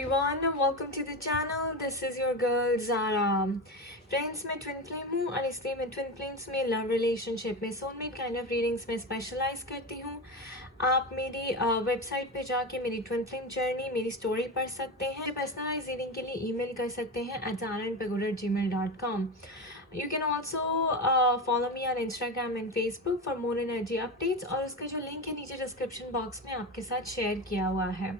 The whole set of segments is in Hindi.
everyone, welcome to the channel. This is your girl Zara. Friends, मैं ट्विन फ्लेम हूँ और इसलिए मैं ट्विन फ्लेम्स में लव रिलेशनशिप में सोलमेट काइंड ऑफ रीडिंग्स में स्पेशलाइज करती हूँ। आप मेरी वेबसाइट पे जाके मेरी ट्विन फ्लेम जर्नी, मेरी स्टोरी पढ़ सकते हैं। पर्सनलाइज रीडिंग के लिए ईमेल कर सकते हैं @zaranpagoda@gmail.com. You can also follow me on Instagram and Facebook for more energy updates, और उसका जो लिंक है नीचे डिस्क्रिप्शन बॉक्स में आपके साथ शेयर किया हुआ है।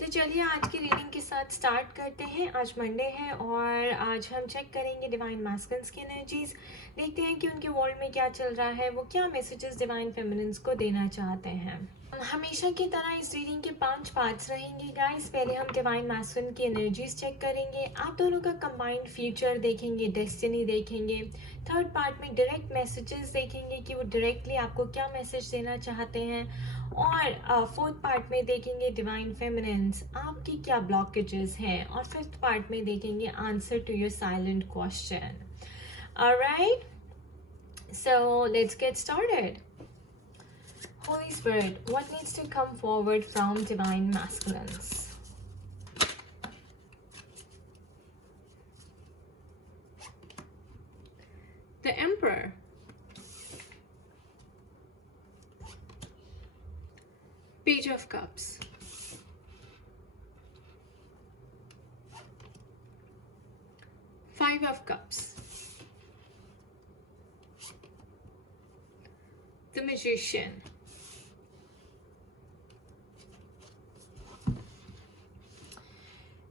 तो चलिए आज की रीडिंग के साथ स्टार्ट करते हैं। आज मंडे है और आज हम चेक करेंगे डिवाइन मैस्कुलिन्स की एनर्जीज। देखते हैं कि उनके वर्ल्ड में क्या चल रहा है, वो क्या मैसेजेस डिवाइन फेमिनिन्स को देना चाहते हैं। हमेशा की तरह इस रीडिंग के 5 पार्ट्स रहेंगे गाइस। पहले हम डिवाइन मैस्कुलिन की एनर्जीज चेक करेंगे, आप दोनों का कंबाइंड फ्यूचर देखेंगे, डेस्टिनी देखेंगे। थर्ड पार्ट में डायरेक्ट मैसेजेस देखेंगे कि वो डायरेक्टली आपको क्या मैसेज देना चाहते हैं। और फोर्थ पार्ट में देखेंगे डिवाइन फेमिनिन्स आपकी क्या ब्लॉकेजेस हैं। और फिफ्थ पार्ट में देखेंगे answer to your silent question. Alright, so let's get started. Holy Spirit, what needs to come forward from divine masculines? The Emperor. Page of Cups. Five of Cups. The Magician.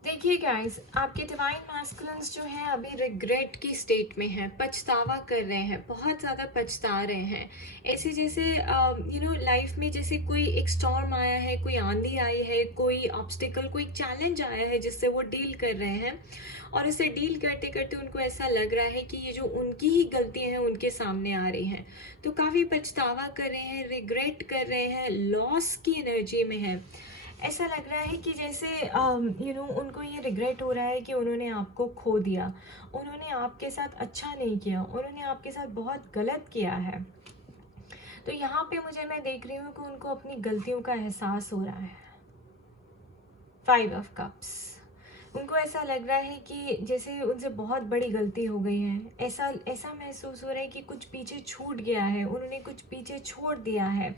देखिए गाइस, आपके डिवाइन मैस्कुलिन्स जो हैं अभी रिग्रेट की स्टेट में हैं, पछतावा कर रहे हैं, बहुत ज़्यादा पछता रहे हैं। ऐसे जैसे लाइफ में जैसे कोई एक स्टॉर्म आया है, कोई आंधी आई है, कोई ऑब्स्टिकल, कोई चैलेंज आया है जिससे वो डील कर रहे हैं। और इसे डील करते करते उनको ऐसा लग रहा है कि ये जो उनकी ही गलतियां हैं उनके सामने आ रही हैं, तो काफ़ी पछतावा कर रहे हैं, रिग्रेट कर रहे हैं, लॉस की एनर्जी में है। ऐसा लग रहा है कि जैसे उनको ये रिग्रेट हो रहा है कि उन्होंने आपको खो दिया, उन्होंने आपके साथ अच्छा नहीं किया, उन्होंने आपके साथ बहुत गलत किया है। तो यहाँ पे मैं देख रही हूँ कि उनको अपनी गलतियों का एहसास हो रहा है। 5 ऑफ कप्स, उनको ऐसा लग रहा है कि जैसे उनसे बहुत बड़ी गलती हो गई है। ऐसा ऐसा महसूस हो रहा है कि कुछ पीछे छूट गया है, उन्होंने कुछ पीछे छोड़ दिया है।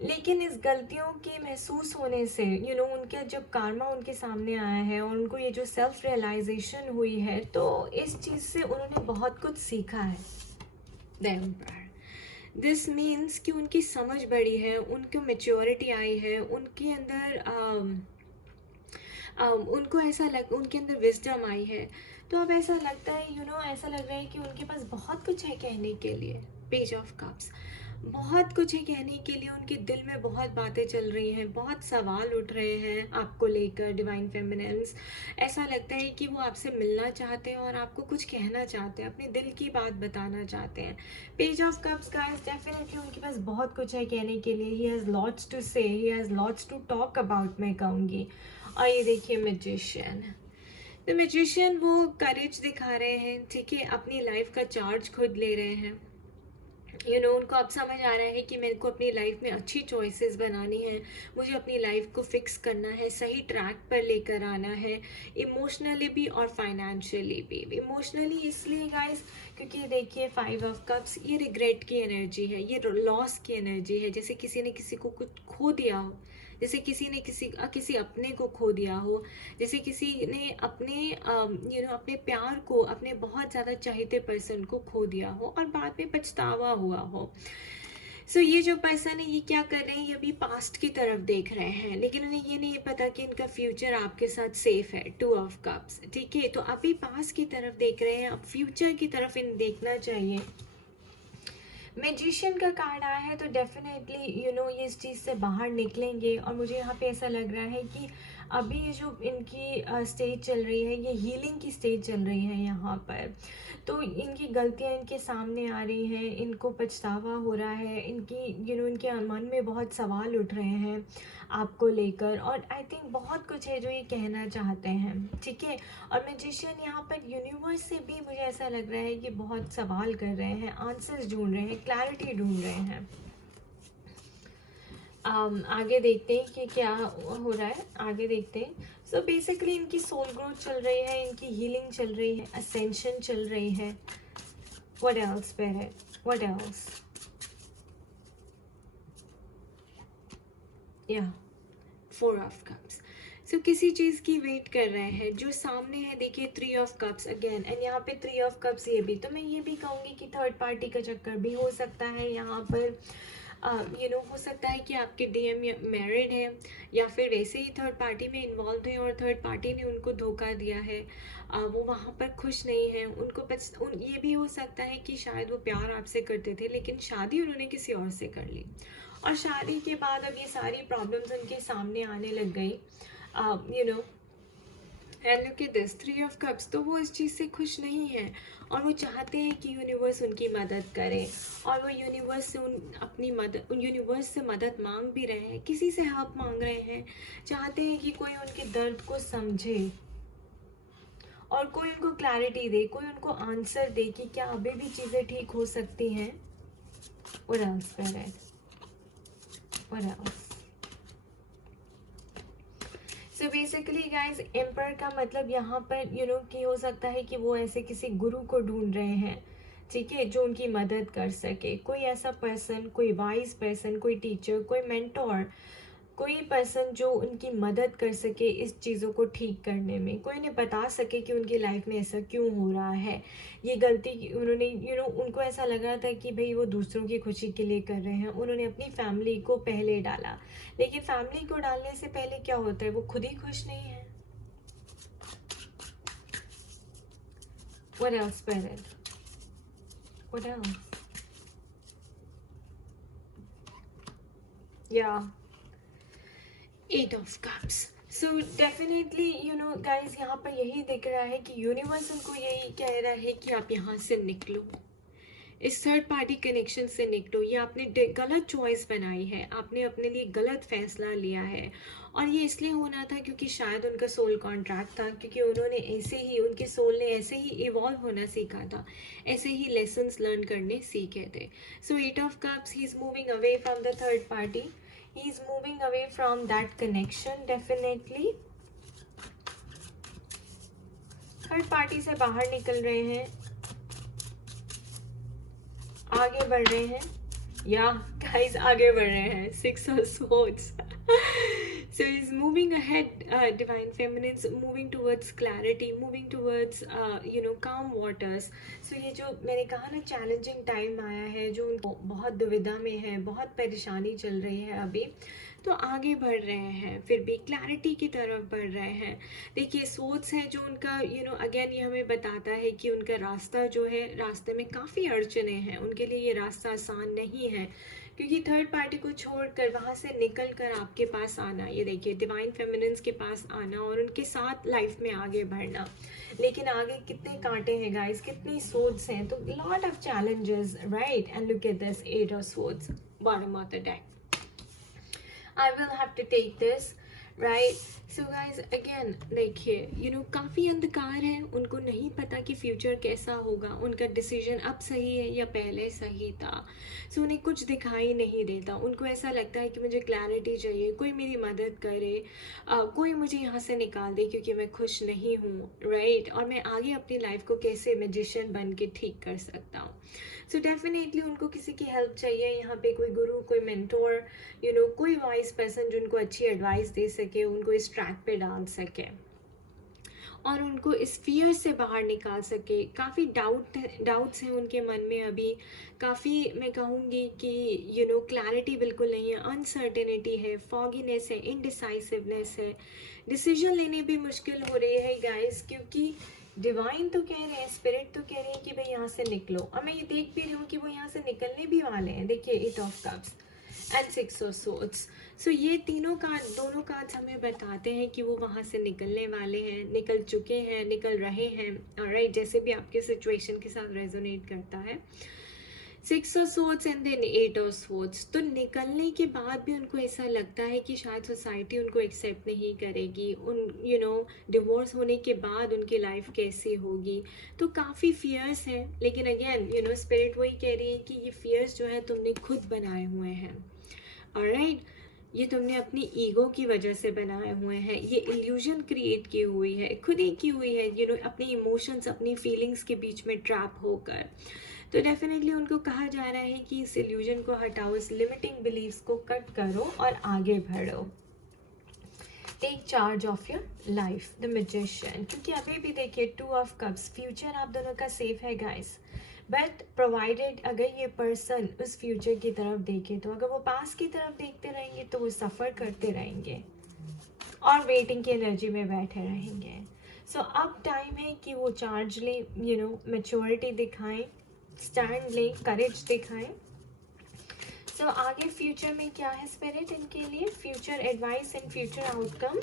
लेकिन इस गलतियों के महसूस होने से उनका जब कार्मा उनके सामने आया है और उनको ये जो सेल्फ रियलाइजेशन हुई है, तो इस चीज़ से उन्होंने बहुत कुछ सीखा है। द एम्पायर, दिस मीन्स कि उनकी समझ बढ़ी है, उनको मेच्योरिटी आई है, उनके अंदर उनको उनके अंदर विजडम आई है। तो अब ऐसा लगता है ऐसा लग रहा है कि उनके पास बहुत कुछ है कहने के लिए। पेज ऑफ कप्स, बहुत कुछ है कहने के लिए, उनके दिल में बहुत बातें चल रही हैं, बहुत सवाल उठ रहे हैं आपको लेकर डिवाइन फेमिनिन्स। ऐसा लगता है कि वो आपसे मिलना चाहते हैं और आपको कुछ कहना चाहते हैं, अपने दिल की बात बताना चाहते हैं। Page of cups guys, definitely उनके पास बहुत कुछ है कहने के लिए। ही has lots to say, he has lots to talk about, मैं कहूँगी। और ये देखिए मैजिशियन, द मैजिशियन वो करेज दिखा रहे हैं, ठीक है, अपनी लाइफ का चार्ज खुद ले रहे हैं। उनको अब समझ आ रहा है कि मेरे को अपनी लाइफ में अच्छी चॉइसेस बनानी है, मुझे अपनी लाइफ को फिक्स करना है, सही ट्रैक पर लेकर आना है, इमोशनली भी और फाइनेंशियली भी। इमोशनली इसलिए गाइस क्योंकि देखिए 5 ऑफ कप्स ये रिग्रेट की एनर्जी है, ये लॉस की एनर्जी है, जैसे किसी ने किसी को कुछ खो दिया हो, जैसे किसी ने किसी अपने को खो दिया हो, जैसे किसी ने अपने अपने प्यार को, अपने बहुत ज़्यादा चाहते पर्सन को खो दिया हो और बाद में पछतावा हुआ हो। सो ये जो पर्सन है ये क्या कर रहे हैं, ये अभी पास्ट की तरफ देख रहे हैं, लेकिन उन्हें ये नहीं पता कि इनका फ्यूचर आपके साथ सेफ है। 2 ऑफ कप्स, ठीक है, तो अभी पास्ट की तरफ देख रहे हैं, अब फ्यूचर की तरफ इन देखना चाहिए। मैजिशियन का कार्ड आया है, तो डेफिनेटली ये इस चीज़ से बाहर निकलेंगे। और मुझे यहाँ पे ऐसा लग रहा है कि अभी ये जो इनकी स्टेज चल रही है, ये हीलिंग की स्टेज चल रही है यहाँ पर। तो इनकी गलतियाँ इनके सामने आ रही हैं, इनको पछतावा हो रहा है, इनकी इनके मन में बहुत सवाल उठ रहे हैं आपको लेकर। और आई थिंक बहुत कुछ है जो ये कहना चाहते हैं, ठीक है। और मैजिशियन यहाँ पर यूनिवर्स से भी मुझे ऐसा लग रहा है कि बहुत सवाल कर रहे हैं, आंसर्स ढूंढ रहे हैं, क्लैरिटी ढूंढ रहे हैं। आगे देखते हैं कि क्या हो रहा है, आगे देखते हैं। सो बेसिकली इनकी सोल ग्रोथ चल रही है, इनकी हीलिंग चल रही है, असेंशन चल रही है। What else parent, what else? या 4 ऑफ कप्स। सो किसी चीज़ की वेट कर रहे हैं जो सामने है। देखिए 3 ऑफ कप्स अगेन, एंड यहाँ पे 3 ऑफ कप्स ये भी। तो मैं ये भी कहूँगी कि थर्ड पार्टी का चक्कर भी हो सकता है यहाँ पर। हो सकता है कि आपके डीएम मैरिड है, या फिर वैसे ही थर्ड पार्टी में इन्वॉल्व है और थर्ड पार्टी ने उनको धोखा दिया है। वो वहाँ पर खुश नहीं है, उनको ये भी हो सकता है कि शायद वो प्यार आपसे करते थे लेकिन शादी उन्होंने किसी और से कर ली, और शादी के बाद अब ये सारी प्रॉब्लम्स उनके सामने आने लग गई। And look at this 3 of cups. तो वो इस चीज़ से खुश नहीं है, और वो चाहते हैं कि यूनिवर्स उनकी मदद करे, और वो यूनिवर्स से यूनिवर्स से मदद मांग भी रहे हैं, किसी से हेल्प मांग रहे हैं। चाहते हैं कि कोई उनके दर्द को समझे और कोई उनको क्लैरिटी दे, कोई उनको आंसर दे कि क्या अभी भी चीज़ें ठीक हो सकती हैं। What else, Parrot? What else? So basically guys emperor का मतलब यहाँ पर कि हो सकता है कि वो ऐसे किसी गुरु को ढूंढ रहे हैं, ठीक है, जो उनकी मदद कर सके। कोई ऐसा पर्सन, कोई वाइज पर्सन, कोई टीचर, कोई मेंटोर, कोई पर्सन जो उनकी मदद कर सके इस चीज़ों को ठीक करने में। कोई उन्हें बता सके कि उनकी लाइफ में ऐसा क्यों हो रहा है, ये गलती उन्होंने उनको ऐसा लग रहा था कि भाई वो दूसरों की खुशी के लिए कर रहे हैं, उन्होंने अपनी फैमिली को पहले डाला। लेकिन फैमिली को डालने से पहले क्या होता है, वो खुद ही खुश नहीं है। What else, parent? What else? Yeah. 8 of cups. So definitely guys, यहाँ पर यही दिख रहा है कि यूनिवर्स उनको यही कह रहा है कि आप यहाँ से निकलो, इस थर्ड पार्टी कनेक्शन से निकलो। ये आपने गलत चॉइस बनाई है, आपने अपने लिए गलत फैसला लिया है, और ये इसलिए होना था क्योंकि शायद उनका सोल कॉन्ट्रैक्ट था, क्योंकि उन्होंने ऐसे ही, उनके सोल ने ऐसे ही इवॉल्व होना सीखा था, ऐसे ही लेसन्स लर्न करने सीखे थे। सो 8 of cups, he is moving away from the third party, he is moving away from that connection. Definitely third party से बाहर निकल रहे हैं, आगे बढ़ रहे हैं, या गाइस आगे बढ़ रहे हैं। 6 of swords. So he's moving ahead, divine feminines, moving towards clarity, moving towards calm waters. So ये जो मैंने कहा ना चैलेंजिंग टाइम आया है, जो उनको बहुत दुविधा में है, बहुत परेशानी चल रही है अभी, तो आगे बढ़ रहे हैं, फिर भी क्लैरिटी की तरफ बढ़ रहे हैं। देखिए सोच है जो उनका अगेन ये हमें बताता है कि उनका रास्ता जो है, रास्ते में काफ़ी अड़चने हैं, उनके लिए ये रास्ता आसान नहीं है, क्योंकि थर्ड पार्टी को छोड़कर वहाँ से निकल कर आपके पास आना, ये देखिए डिवाइन फेमिनिन्स के पास आना और उनके साथ लाइफ में आगे बढ़ना। लेकिन आगे कितने कांटे हैं गाइस, कितनी सोच हैं, तो lot of challenges, right? And look at this 8 of swords, bottom of the deck. I will have to take this, right? So guys, again देखिए काफ़ी अंधकार है, उनको नहीं पता कि फ्यूचर कैसा होगा, उनका डिसीजन अब सही है या पहले सही था। सो उन्हें कुछ दिखाई नहीं देता, उनको ऐसा लगता है कि मुझे क्लैरिटी चाहिए, कोई मेरी मदद करे, कोई मुझे यहाँ से निकाल दे क्योंकि मैं खुश नहीं हूँ, राइट? और मैं आगे अपनी लाइफ को कैसे मैजिशियन बन के ठीक कर सकता हूँ। सो डेफिनेटली उनको किसी की हेल्प चाहिए, यहाँ पे कोई गुरु, कोई मेंटोर, कोई वाइज पर्सन जो उनको अच्छी एडवाइस दे सके, उनको इस ट्रैक पे डाल सके और उनको इस फियर से बाहर निकाल सके। काफ़ी डाउट्स हैं उनके मन में अभी, काफ़ी मैं कहूँगी कि क्लैरिटी बिल्कुल नहीं है, अनसर्टेनिटी है, फॉगीनेस है, इनडिसाइसिवनेस है, डिसीजन लेने भी मुश्किल हो रही है गाइस, क्योंकि डिवाइन तो कह रहे हैं, स्पिरिट तो कह रही है कि भाई यहाँ से निकलो, और मैं ये देख भी रही हूँ कि वो यहाँ से निकलने भी वाले हैं। देखिए 8 of cups and 6 of swords. So ये दोनों कार्ड्स हमें बताते हैं कि वो वहाँ से निकलने वाले हैं, निकल चुके हैं, निकल रहे हैं, ऑलराइट? जैसे भी आपके सिचुएशन के साथ रेजोनेट करता है। 6 of swords and then 8 of swords. तो निकलने के बाद भी उनको ऐसा लगता है कि शायद सोसाइटी उनको एक्सेप्ट नहीं करेगी, डिवोर्स होने के बाद उनकी लाइफ कैसी होगी, तो काफ़ी फियर्स हैं। लेकिन अगेन स्पिरिट वही कह रही है कि ये फियर्स जो है तुमने खुद बनाए हुए हैं, ऑलराइट? ये तुमने अपनी ईगो की वजह से बनाए हुए हैं, ये इल्यूजन क्रिएट की हुई है, खुद ही की हुई है, अपने इमोशंस, अपनी फीलिंग्स के बीच में ट्रैप होकर। तो डेफिनेटली उनको कहा जा रहा है कि इस इल्यूजन को हटाओ, इस लिमिटिंग बिलीव्स को कट करो और आगे बढ़ो। Take charge of your life, the magician. क्योंकि अभी भी देखिए 2 ऑफ कप्स, फ्यूचर आप दोनों का सेफ है गाइस, बट प्रोवाइडेड अगर ये पर्सन उस फ्यूचर की तरफ देखे, तो अगर वो पास की तरफ देखते रहेंगे तो वो सफ़र करते रहेंगे और वेटिंग की एनर्जी में बैठे रहेंगे। सो अब टाइम है कि वो चार्ज लें, मैच्योरिटी दिखाएं, स्टैंड लें, करेज दिखाएं। सो आगे फ्यूचर में क्या है स्पिरिट इनके लिए, future advice and future outcome.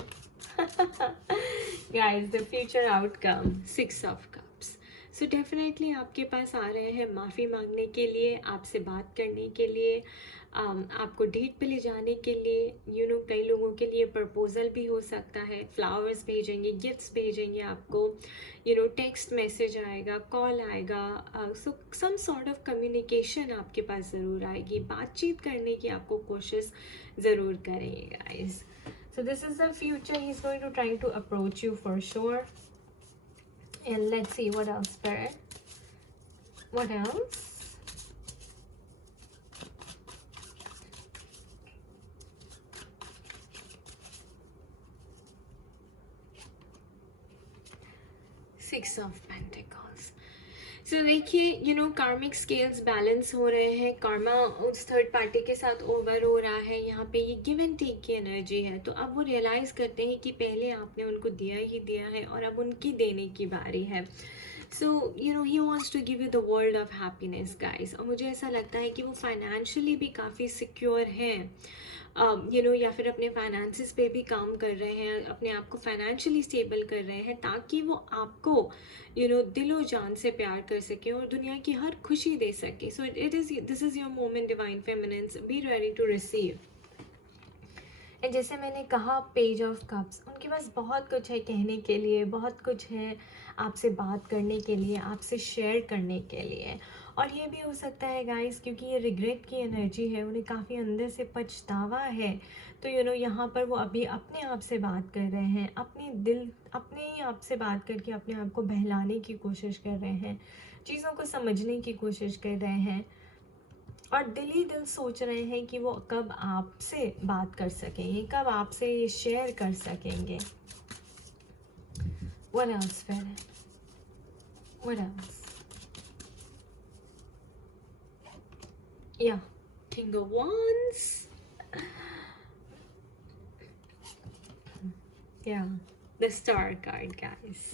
Guys, the future outcome 6 of cups. So definitely आपके पास आ रहे हैं माफ़ी मांगने के लिए, आपसे बात करने के लिए, आपको डेट पे ले जाने के लिए। कई लोगों के लिए प्रपोजल भी हो सकता है, फ्लावर्स भेजेंगे, गिफ्ट्स भेजेंगे आपको, टेक्स्ट मैसेज आएगा, कॉल आएगा। सो सम सॉर्ट ऑफ कम्युनिकेशन आपके पास ज़रूर आएगी, बातचीत करने की आपको कोशिश ज़रूर करेंगे guys. So this is the future. He's going to try to approach you for sure. And let's see what else, Spirit. What else? Six of Pentacles. सो देखिए कार्मिक स्केल्स बैलेंस हो रहे हैं, कर्मा उस थर्ड पार्टी के साथ ओवर हो रहा है, यहाँ पे ये गिव एंड टेक की एनर्जी है। तो अब वो रियलाइज़ करते हैं कि पहले आपने उनको दिया ही दिया है और अब उनकी देने की बारी है। So he wants to give you the world of happiness guys. और मुझे ऐसा लगता है कि वो फाइनेंशियली भी काफ़ी सिक्योर हैं, या फिर अपने फाइनेंसिस पे भी काम कर रहे हैं, अपने आप को फाइनेंशियली स्टेबल कर रहे हैं, ताकि वो आपको दिलो जान से प्यार कर सके और दुनिया की हर खुशी दे सके। So this is your moment divine feminines, be ready to receive. And जैसे मैंने कहा पेज ऑफ कप्स, उनके पास बहुत कुछ है कहने के लिए, बहुत कुछ है आपसे बात करने के लिए, आपसे शेयर करने के लिए। और ये भी हो सकता है गाइस, क्योंकि ये रिग्रेट की एनर्जी है, उन्हें काफ़ी अंदर से पछतावा है। तो यहाँ पर वो अभी अपने आप से बात कर रहे हैं, अपने ही आप से बात करके अपने आप को बहलाने की कोशिश कर रहे हैं, चीज़ों को समझने की कोशिश कर रहे हैं, और दिल ही दिल सोच रहे हैं कि वो कब आपसे बात कर सकेंगे, कब आपसे ये शेयर कर सकेंगे। What else, Farah? What else? Yeah, King of Wands. Yeah, the Star card, guys.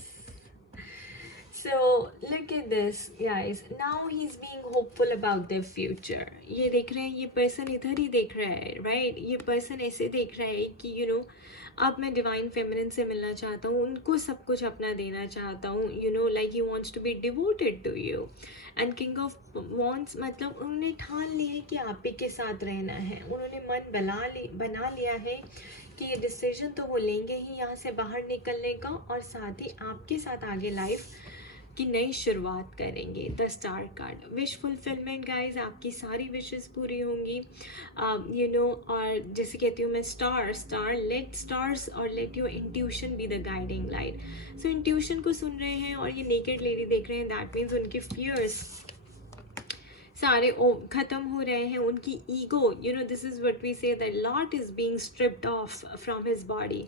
So look at this guys, now he's being hopeful about their future. ये देख रहे हैं, ये पर्सन इधर ही देख रहा है, राइट? ये पर्सन ऐसे देख रहा है कि अब मैं डिवाइन फेमिनिन से मिलना चाहता हूँ, उनको सब कुछ अपना देना चाहता हूँ, like he wants to be devoted to you. And king of wands मतलब उन्होंने ठान लिया है कि आप ही के साथ रहना है, उन्होंने मन बना लिया है कि ये डिसीजन तो वो लेंगे ही यहाँ से बाहर निकलने का, और साथ ही आपके साथ आगे लाइफ की नई शुरुआत करेंगे। The star card, wish fulfilment guys, आपकी सारी विशेस पूरी होंगी, और जैसे कहती हूँ मैं, स्टार लेट स्टार्स और let your intuition be the guiding light. So intuition को सुन रहे हैं और ये नेकेड लेडी देख रहे हैं, दैट मीन्स उनके फियर्स सारे खत्म हो रहे हैं, उनकी ego, this is what we say, that lot is being stripped off from his body.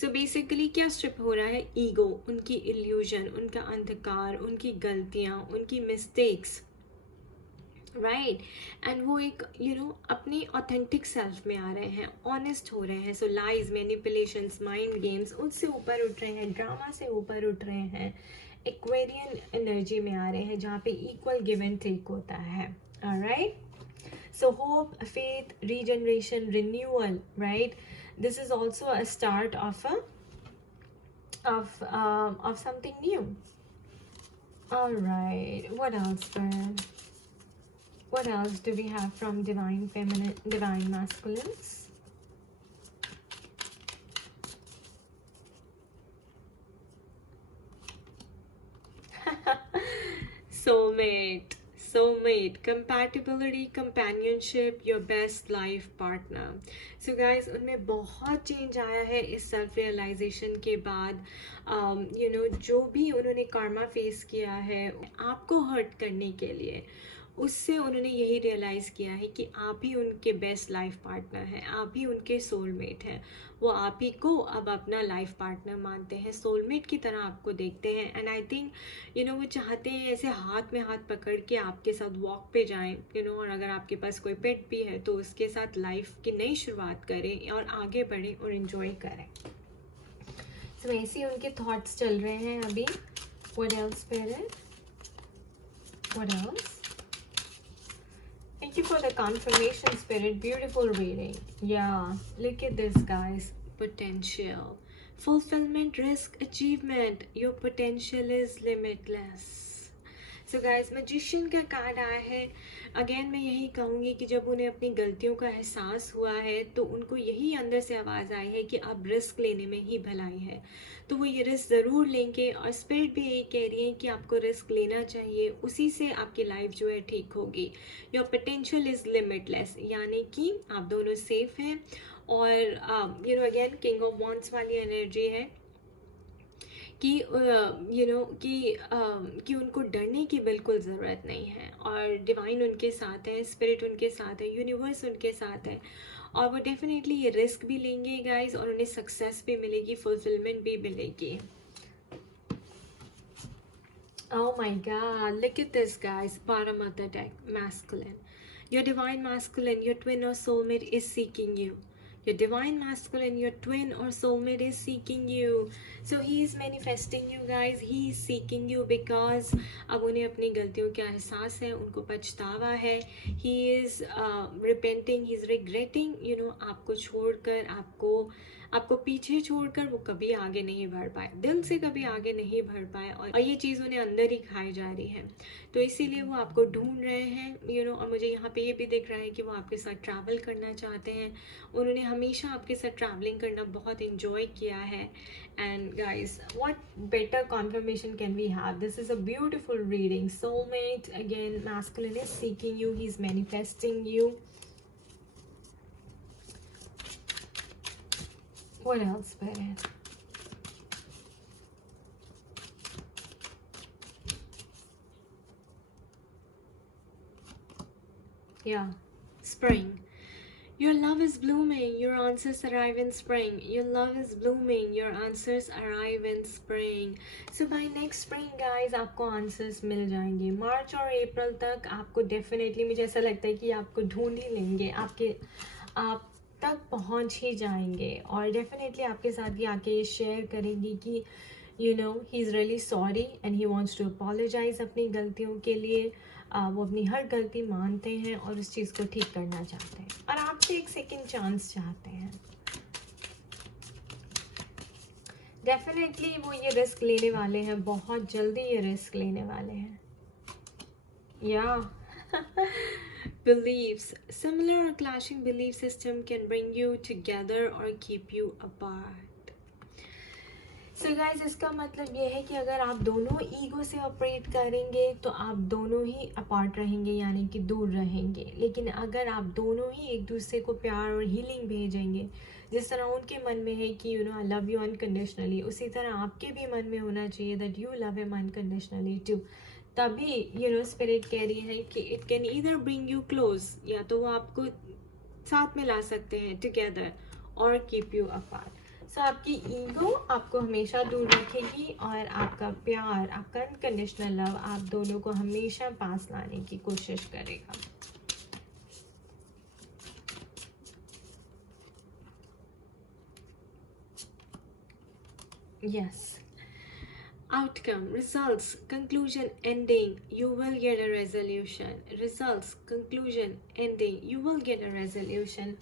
So basically क्या स्ट्रिप हो रहा है? ईगो, उनकी इल्यूजन, उनका अंधकार, उनकी गलतियाँ, उनकी मिस्टेक्स, राइट? एंड वो एक अपने ऑथेंटिक सेल्फ में आ रहे हैं, ऑनेस्ट हो रहे हैं। सो लाइज, मैनिपुलेशंस, माइंड गेम्स, उससे ऊपर उठ रहे हैं, ड्रामा से ऊपर उठ रहे हैं, एक्वेरियन एनर्जी में आ रहे हैं, जहाँ पे इक्वल गिव एंड टेक होता है। Alright, so hope, faith, regeneration, renewal, right? This is also a start of something new. All right, what else, Fern? What else do we have from divine feminine, divine masculines? Soulmate, compatibility, companionship, your best life partner. So guys, उनमें बहुत चेंज आया है इस सेल्फ रियलाइजेशन के बाद। जो भी उन्होंने कर्मा फेस किया है आपको हर्ट करने के लिए, उससे उन्होंने यही रियलाइज़ किया है कि आप ही उनके बेस्ट लाइफ पार्टनर हैं, आप ही उनके सोलमेट हैं। वो आप ही को अब अपना लाइफ पार्टनर मानते हैं, सोलमेट की तरह आपको देखते हैं। एंड आई थिंक वो चाहते हैं ऐसे हाथ में हाथ पकड़ के आपके साथ वॉक पे जाएं, और अगर आपके पास कोई पेट भी है तो उसके साथ लाइफ की नई शुरुआत करें और आगे बढ़ें और इन्जॉय करें। सो ऐसे ही उनके थॉट्स चल रहे हैं अभी। What else spirit, what else? Thank you for the confirmation, Spirit. Beautiful reading. Yeah, look at this, guys. Potential. Fulfillment, risk, achievement. Your potential is limitless. So guys, magician का कार्ड आया है। अगेन मैं यही कहूँगी कि जब उन्हें अपनी गलतियों का एहसास हुआ है तो उनको यही अंदर से आवाज़ आई है कि अब रिस्क लेने में ही भलाई है, तो वो ये रिस्क ज़रूर लेंगे। और स्पिरिट भी यही कह रही है कि आपको रिस्क लेना चाहिए, उसी से आपकी लाइफ जो है ठीक होगी। योर पोटेंशियल इज़ लिमिटलेस, यानी कि आप दोनों सेफ हैं। और अगेन किंग ऑफ वॉन्ड्स वाली एनर्जी है कि कि उनको डरने की बिल्कुल ज़रूरत नहीं है, और डिवाइन उनके साथ है, स्पिरिट उनके साथ है, यूनिवर्स उनके साथ है। और वो डेफिनेटली ये रिस्क भी लेंगे गाइस, और उन्हें सक्सेस भी मिलेगी, फुलफिलमेंट भी मिलेगी। Oh my God, look at this, guys. Bottom of the deck, masculine. Your divine masculine, your twin or soulmate is seeking you. Your divine masculine, your twin or soulmate is seeking you. So he is manifesting you, guys. He is seeking you because अब उन्हें अपनी गलतियों का एहसास है, उनको पछतावा है. He is repenting, he is regretting, आपको छोड़कर, आपको पीछे छोड़कर वो कभी आगे नहीं बढ़ पाए, दिल से कभी आगे नहीं बढ़ पाए, और ये चीज़ उन्हें अंदर ही खाई जा रही है। तो इसीलिए वो आपको ढूंढ रहे हैं, और मुझे यहाँ पे ये भी दिख रहा है कि वो आपके साथ ट्रैवल करना चाहते हैं। उन्होंने हमेशा आपके साथ ट्रैवलिंग करना बहुत इन्जॉय किया है। And guys, what better confirmation can we have? This is a beautiful reading. Soulmate again, masculine is seeking you, he is manifesting you. What else, Spirit? Yeah, spring. Your love is blooming, your answers arrive in spring. Your love is blooming, your answers arrive in spring. So by next spring, guys, आपको answers मिल जाएंगे। मार्च और अप्रैल तक आपको definitely, मुझे ऐसा लगता है कि आपको ढूंढ ही लेंगे, आप तक पहुंच ही जाएंगे, और डेफिनेटली आपके साथ ही आके ये शेयर करेंगी कि he is really sorry and he wants to apologise अपनी गलतियों के लिए। वो अपनी हर गलती मानते हैं और उस चीज़ को ठीक करना चाहते हैं, और आपसे एक सेकंड चांस चाहते हैं। डेफिनेटली वो ये रिस्क लेने वाले हैं, बहुत जल्दी ये रिस्क लेने वाले हैं। या beliefs, similar or clashing belief system can bring you together or keep you apart. So guys, इसका मतलब ये है कि अगर आप दोनों ईगो से ऑपरेट करेंगे तो आप दोनों ही अपार्ट रहेंगे, यानी कि दूर रहेंगे। लेकिन अगर आप दोनों ही एक दूसरे को प्यार और हीलिंग भेजेंगे, जिस तरह उनके मन में है कि आई लव यू अनकंडीशनली, उसी तरह आपके भी मन में होना चाहिए that you love him unconditionally too. तभी स्पिरिट कह रही है कि it can either bring you close, या तो वो आपको साथ में ला सकते हैं टुगेदर, और कीप यू अपार्ट। सो आपकी ईगो आपको हमेशा दूर रखेगी, और आपका प्यार, आपका अनकंडीशनल लव आप दोनों को हमेशा पास लाने की कोशिश करेगा। Yes, outcome, results, conclusion, ending, you will get a resolution. Results, conclusion, ending, you will get a resolution.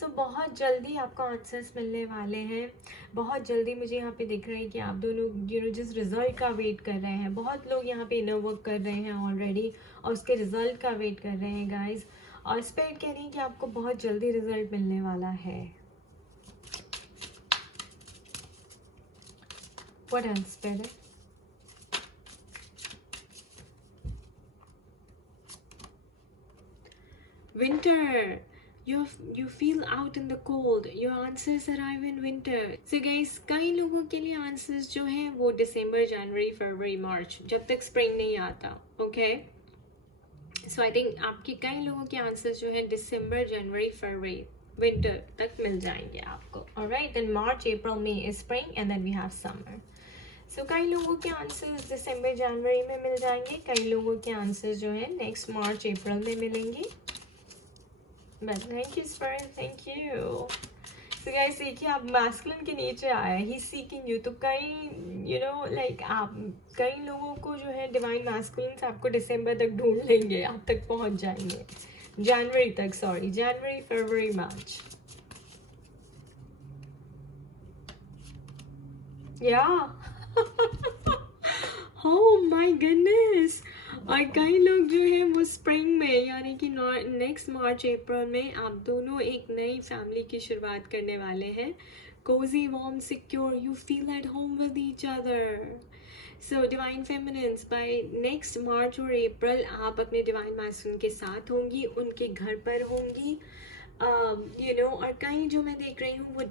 सो बहुत जल्दी आपको आंसर्स मिलने वाले हैं, बहुत जल्दी। मुझे यहाँ पे दिख रहा है कि आप दोनों जिस रिज़ल्ट का वेट कर रहे हैं, बहुत लोग यहाँ पे इनर वर्क कर रहे हैं ऑलरेडी और उसके रिज़ल्ट का वेट कर रहे हैं गाइस, और स्पिरिट कह रही है कि आपको बहुत जल्दी रिज़ल्ट मिलने वाला है। What else, Spirit? Winter. You feel out in the cold. Your answers arrive in winter. So guys, कई लोगों के लिए answers जो हैं वो दिसंबर, जनवरी, फरवरी, मार्च, जब तक स्प्रिंग नहीं आता. ओके, सो आई थिंक आपके कई लोगों के आंसर्स जो हैं दिसंबर, जनवरी, फरवरी, विंटर तक मिल जाएंगे आपको. Alright, then March, April, May is spring and then we have summer. So कई लोगों के आंसर्स दिसंबर, जनवरी में मिल जाएंगे. कई लोगों के आंसर्स जो है नेक्स्ट मार्च, अप्रैल में मिलेंगे. But thank you spirit, thank you. So guys, देखिए आप मैस्कुलिन के नीचे आया, ही सीकिंग यू. तो कई लाइक आप कई लोगों को जो है डिवाइन मैस्कुलिन आपको दिसंबर तक ढूंढ लेंगे, आप तक पहुंच जाएंगे. जनवरी तक, सॉरी, जनवरी, फरवरी, मार्च. या oh my goodness. और कई लोग जो है वो स्प्रिंग में यानी कि नेक्स्ट मार्च, अप्रैल में आप दोनों एक नई फैमिली की शुरुआत करने वाले हैं. Cosy, warm, secure, you feel at home with each other. So divine feminines, by next March और अप्रैल आप अपने डिवाइन मैस्कुलिन के साथ होंगी, उनके घर पर होंगी. और कई जो मैं देख रही हूँ वो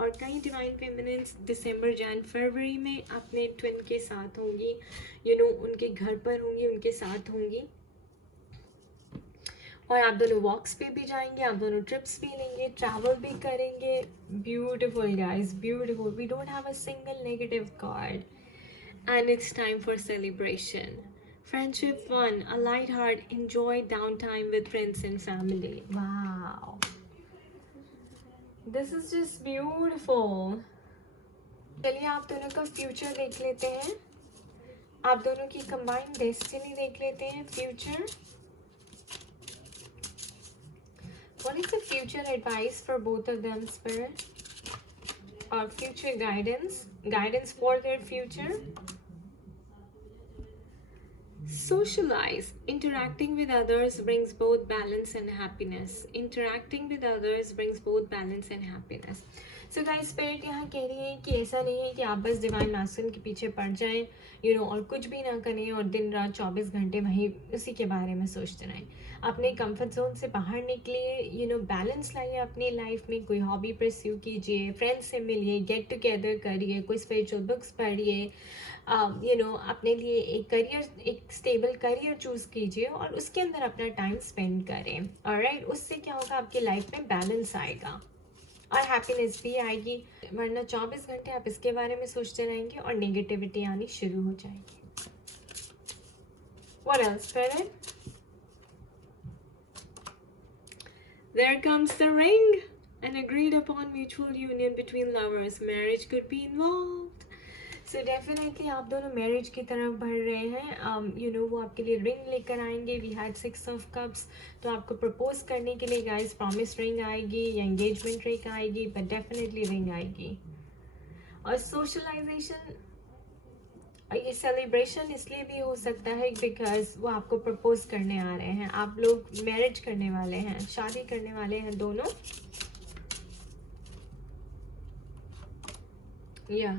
और कई डिवाइन फेमिनिन्स दिसंबर, जन, फरवरी में अपने ट्विन के साथ होंगी. उनके घर पर होंगी, उनके साथ होंगी. और आप दोनों वॉक्स पे भी जाएंगे, आप दोनों ट्रिप्स भी लेंगे, ट्रैवल भी करेंगे. Beautiful guys, beautiful. We don't have a single negative card. And it's time for celebration. Friendship fun, a light heart, enjoy downtime with friends and family. Wow. This is just beautiful. चलिए आप दोनों का फ्यूचर देख लेते हैं. आप दोनों की कंबाइंड डेस्टिनी देख लेते हैं. Future. What is the future advice for both of them, Spirit? Or future guidance? Guidance for their future? Socialize. Interacting with others brings both balance and happiness. Interacting with others brings both balance and happiness. So guys, spirit यहाँ कह रही है कि ऐसा नहीं है कि आप बस डिवाइन मैस्कुलिन के पीछे पड़ जाएं, और कुछ भी ना करें और दिन रात 24 घंटे वहीं उसी के बारे में सोचते रहें. अपने कंफर्ट जोन से बाहर निकलिए, बैलेंस लाइए अपनी लाइफ में. कोई हॉबी परस्यू कीजिए, फ्रेंड्स से मिलिए, गेट टुगेदर करिए, कोई स्पिरिचुअल बुक्स पढ़िए. अपने लिए एक स्टेबल करियर चूज कीजिए और उसके अंदर अपना टाइम स्पेंड करें. ऑलराइट, उससे क्या होगा, आपकी लाइफ में बैलेंस आएगा और हैप्पीनेस भी आएगी. वरना 24 घंटे आप इसके बारे में सोचते रहेंगे और नेगेटिविटी आनी शुरू हो जाएगी. What else, Spirit? There comes the ring. An agreed upon mutual union between lovers. Marriage could be involved. So definitely आप दोनों मैरिज की तरफ बढ़ रहे हैं. वो आपके लिए रिंग लेकर आएंगे. We had 6 of cups. तो आपको प्रपोज करने के लिए गाइस प्रॉमिस रिंग आएगी या एंगेजमेंट रिंग आएगी, बट डेफिनेटली रिंग आएगी. और सोशलाइजेशन, ये सेलिब्रेशन इसलिए भी हो सकता है बिकॉज वो आपको प्रपोज करने आ रहे हैं. आप लोग मैरिज करने वाले हैं, शादी करने वाले हैं दोनों. या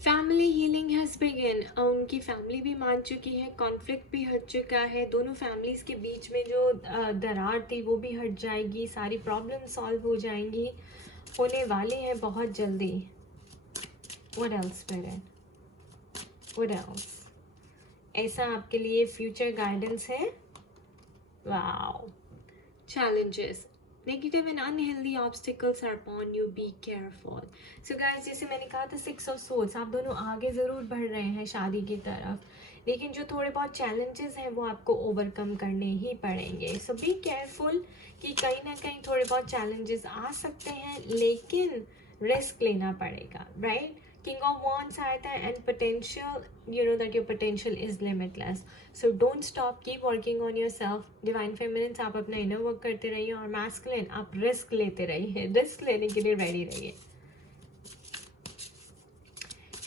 फैमिली हीलिंग हैज़ बिगिन. उनकी फैमिली भी मान चुकी है, कॉन्फ्लिक्ट भी हट चुका है. दोनों फैमिलीज़ के बीच में जो दरार थी वो भी हट जाएगी. सारी प्रॉब्लम सॉल्व हो जाएंगी, होने वाले हैं बहुत जल्दी. What else spirit? What else? ऐसा आपके लिए फ्यूचर गाइडेंस है. Wow. Challenges. Negative and unhealthy obstacles are upon you. Be careful. So guys, जैसे मैंने कहा था 6 of Swords, आप दोनों आगे ज़रूर बढ़ रहे हैं शादी की तरफ, लेकिन जो थोड़े बहुत चैलेंजेस हैं वो आपको ओवरकम करने ही पड़ेंगे. सो बी केयरफुल कि कहीं ना कहीं थोड़े बहुत चैलेंजेस आ सकते हैं, लेकिन रिस्क लेना पड़ेगा. राइट? King of Wands आया था and potential, that your potential is limitless. So don't stop, keep working on yourself. Divine Feminines, आप अपना inner work करते रहिए और Masculine, आप रिस्क लेते रहिए. रिस्क लेने के लिए रेडी रहिए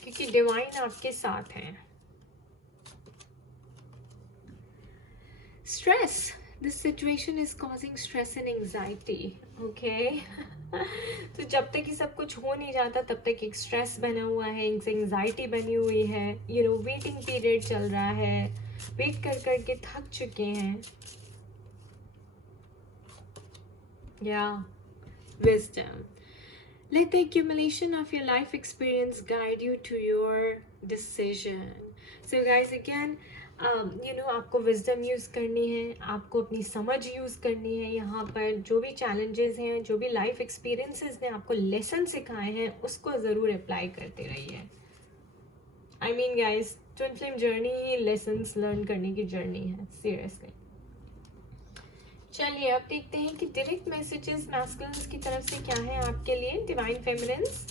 क्योंकि डिवाइन आपके साथ हैं. Stress. This situation is causing stress and anxiety. Okay? तो जब तक ये सब कुछ हो नहीं जाता तब तक एक स्ट्रेस बना हुआ है, एक एंग्जाइटी बनी हुई है. वेटिंग पीरियड चल रहा है, वेट कर कर के थक चुके हैं. Yeah, wisdom. Let the accumulation of your life experience guide you to your decision. So guys, again, आपको विजडम यूज़ करनी है, आपको अपनी समझ यूज़ करनी है। यहाँ पर जो भी चैलेंजेस हैं, जो भी लाइफ एक्सपीरियंसेस ने आपको लेसन सिखाए हैं, उसको ज़रूर अप्लाई करते रहिए। I mean guys, twin flame journey he lessons learn करने की जर्नी है, सीरियसली। चलिए अब देखते हैं कि डायरेक्ट मैसेजेस मैस्कुलिन्स की तरफ से क्या है आपके लिए, divine feminines.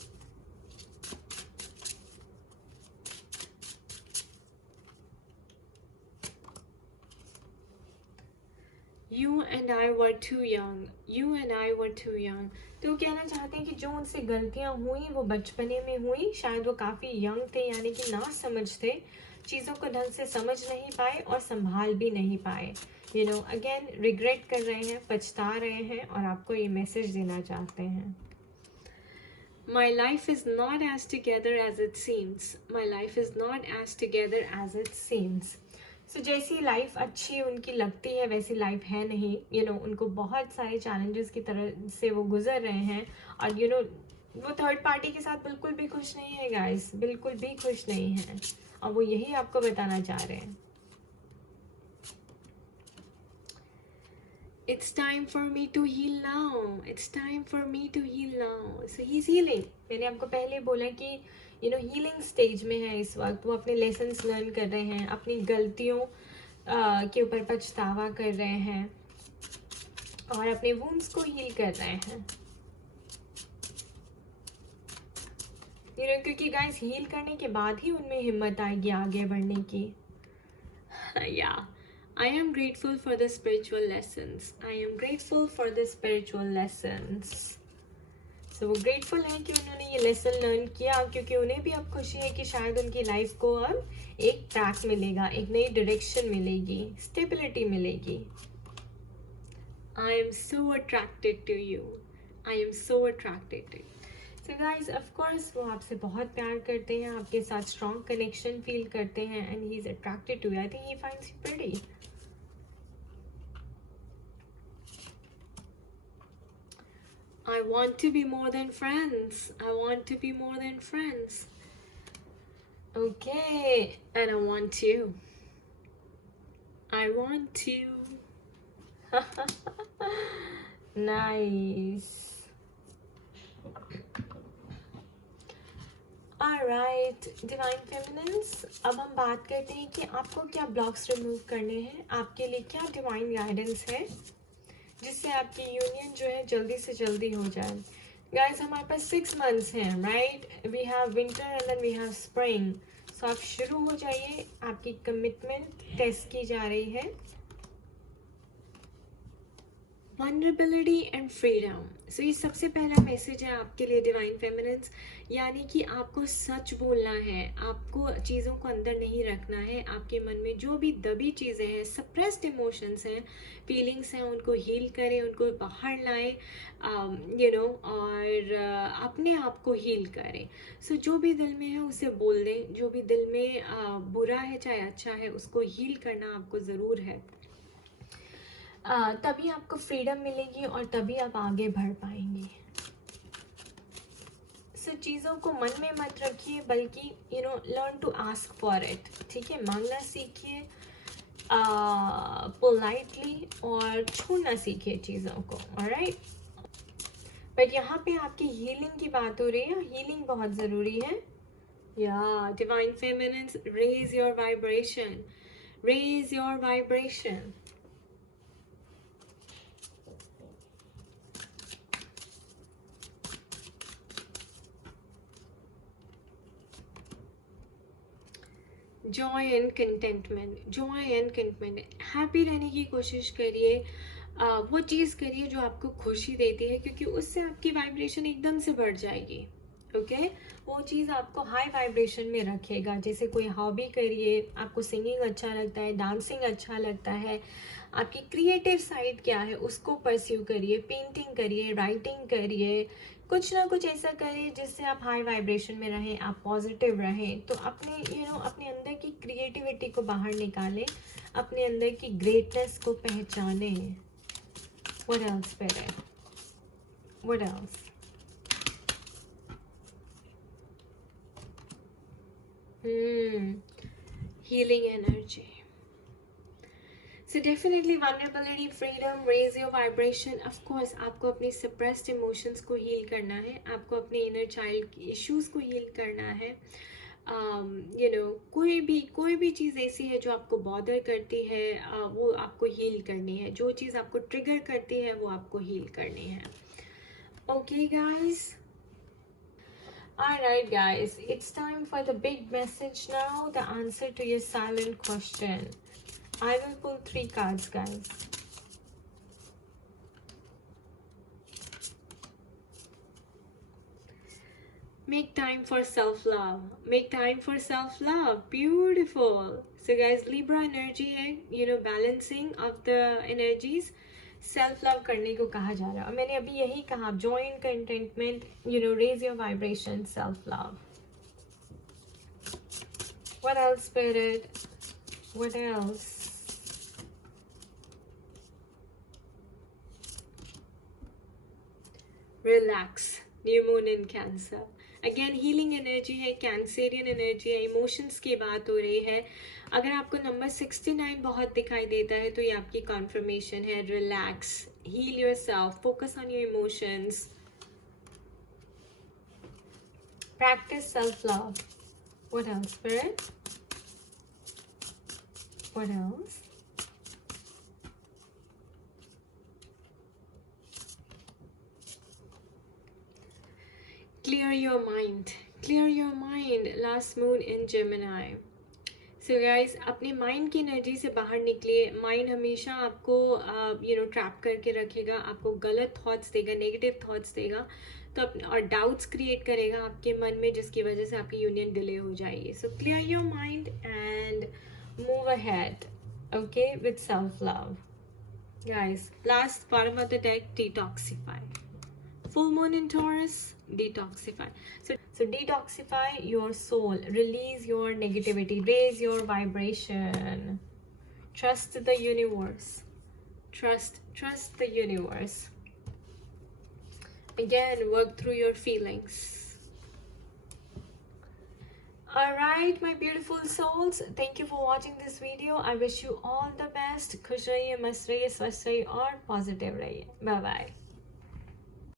You and I were too young. You and I were too young. तो कहना चाहते हैं कि जो उनसे गलतियां हुई वो बचपने में हुई, शायद वो काफ़ी यंग थे, यानी कि ना समझ थे, चीज़ों को ढंग से समझ नहीं पाए और संभाल भी नहीं पाए। अगेन रिग्रेट कर रहे हैं, पछता रहे हैं और आपको ये मैसेज देना चाहते हैं। My life is not as together as it seems. My life is not as together as it seems. So जैसी लाइफ अच्छी उनकी लगती है वैसी लाइफ है नहीं। उनको बहुत सारे चैलेंजेस की तरह से वो गुजर रहे हैं और वो थर्ड पार्टी के साथ बिल्कुल भी खुश नहीं है गाइस, बिल्कुल भी खुश नहीं है और वो यही आपको बताना चाह रहे हैं। It's time for me to heal now. It's time for me to heal now. So he's healing. मैंने आपको पहले बोला कि हीलिंग स्टेज में है इस वक्त। वो अपने लेसन्स लर्न कर रहे हैं, अपनी गलतियों के ऊपर पछतावा कर रहे हैं और अपने वुंड्स को हील कर रहे हैं। क्योंकि गाइस हील करने के बाद ही उनमें हिम्मत आएगी आगे बढ़ने की। Yeah. I am grateful for the spiritual lessons. I am grateful for the spiritual lessons. So वो grateful हैं कि उन्होंने ये lesson learn किया, क्योंकि उन्हें भी अब खुशी है कि शायद उनकी life को अब एक track मिलेगा, एक नई direction मिलेगी, stability मिलेगी। I am so attracted to you. I am so attracted to you. So guys, of course वो आपसे बहुत प्यार करते हैं, आपके साथ strong connection feel करते हैं and he is attracted to you. I think he finds you pretty. I want to be more than friends. I want to be more than friends. Okay, and I want you. I want you. Nice. Alright, Divine Feminines, अब हम बात करते हैं कि आपको क्या ब्लॉक्स रिमूव करने हैं, आपके लिए क्या डिवाइन गाइडेंस है जिससे आपकी यूनियन जो है जल्दी से जल्दी हो जाए। गाइस, हमारे पास 6 months हैं, right? We have winter and then we have spring. So आप शुरू हो जाइए, आपकी कमिटमेंट टेस्ट की जा रही है। Vulnerability and freedom. सो ये सबसे पहला मैसेज है आपके लिए डिवाइन फेमिनिन्स, यानी कि आपको सच बोलना है, आपको चीज़ों को अंदर नहीं रखना है। आपके मन में जो भी दबी चीज़ें हैं, सप्रेस्ड इमोशंस हैं, फीलिंग्स हैं, उनको हील करें, उनको बाहर लाएं, और अपने आप को हील करें। सो जो भी दिल में है उसे बोल दें, जो भी दिल में बुरा है चाहे अच्छा है, उसको हील करना आपको ज़रूर है। तभी आपको फ्रीडम मिलेगी और तभी आप आगे बढ़ पाएंगे। सो चीज़ों को मन में मत रखिए, बल्कि learn to ask for it. ठीक है, मांगना सीखिए पोलाइटली और छोड़ना सीखिए चीज़ों को। ऑलराइट, बट यहाँ पे आपकी हीलिंग की बात हो रही है, हीलिंग बहुत ज़रूरी है। या divine feminines, raise your vibration, raise your vibration. Joy and contentment, joy and contentment, happy रहने की कोशिश करिए। वो चीज़ करिए जो आपको खुशी देती है, क्योंकि उससे आपकी वाइब्रेशन एकदम से बढ़ जाएगी। ओके, वो चीज़ आपको हाई वाइब्रेशन में रखेगा। जैसे कोई हॉबी करिए, आपको सिंगिंग अच्छा लगता है, डांसिंग अच्छा लगता है, आपकी क्रिएटिव साइड क्या है उसको परस्यू करिए, पेंटिंग करिए, राइटिंग करिए, कुछ ना कुछ ऐसा करें जिससे आप हाई वाइब्रेशन में रहें, आप पॉजिटिव रहें। तो अपने अपने अंदर की क्रिएटिविटी को बाहर निकालें, अपने अंदर की ग्रेटनेस को पहचानें। What else better? What else? Healing energy. So definitely vulnerability, freedom, raise your vibration. Of course, आपको अपनी suppressed emotions को heal करना है, आपको अपने inner child issues को heal करना है. कोई भी चीज़ ऐसी है जो आपको bother करती है, वो आपको heal करनी है. जो चीज़ आपको trigger करती है वो आपको heal करनी है. Okay guys? Alright guys, it's time for the big message now, the answer to your silent question. I will pull 3 cards, guys. Make time for self-love. Make time for self-love. Beautiful. So guys, Libra energy है, balancing of the energies. Self-love करने को कहा जा रहा है. और मैंने अभी यही कहा, joy in contentment, raise your vibration, self-love. What else, Spirit? What else? Relax. New moon in Cancer. Again healing energy है, कैंसेरियन एनर्जी है, इमोशंस की बात हो रही है. अगर आपको नंबर 69 बहुत दिखाई देता है तो ये आपकी कॉन्फर्मेशन है. Relax, heal yourself, focus on your emotions, practise self love. What else spirit? What else? Clear your mind. Clear your mind. Last moon in Gemini. So guys, अपने माइंड की एनर्जी से बाहर निकलिए. माइंड हमेशा आपको ट्रैप करके रखेगा, आपको गलत थॉट्स देगा, नेगेटिव थॉट्स देगा, तो और डाउट्स क्रिएट करेगा आपके मन में, जिसकी वजह से आपकी यूनियन डिले हो जाएगी. So clear your mind and move ahead, okay, with self love. Guys, last bottom of the deck, detoxify. Full moon in Taurus, detoxify. So detoxify your soul, release your negativity, raise your vibration, trust the universe, trust the universe. Again, work through your feelings. Alright, my beautiful souls, thank you for watching this video. I wish you all the best. खुश रहिए, मस्त रहिए, स्वस्थ रहिए और positive रहिए. Bye bye.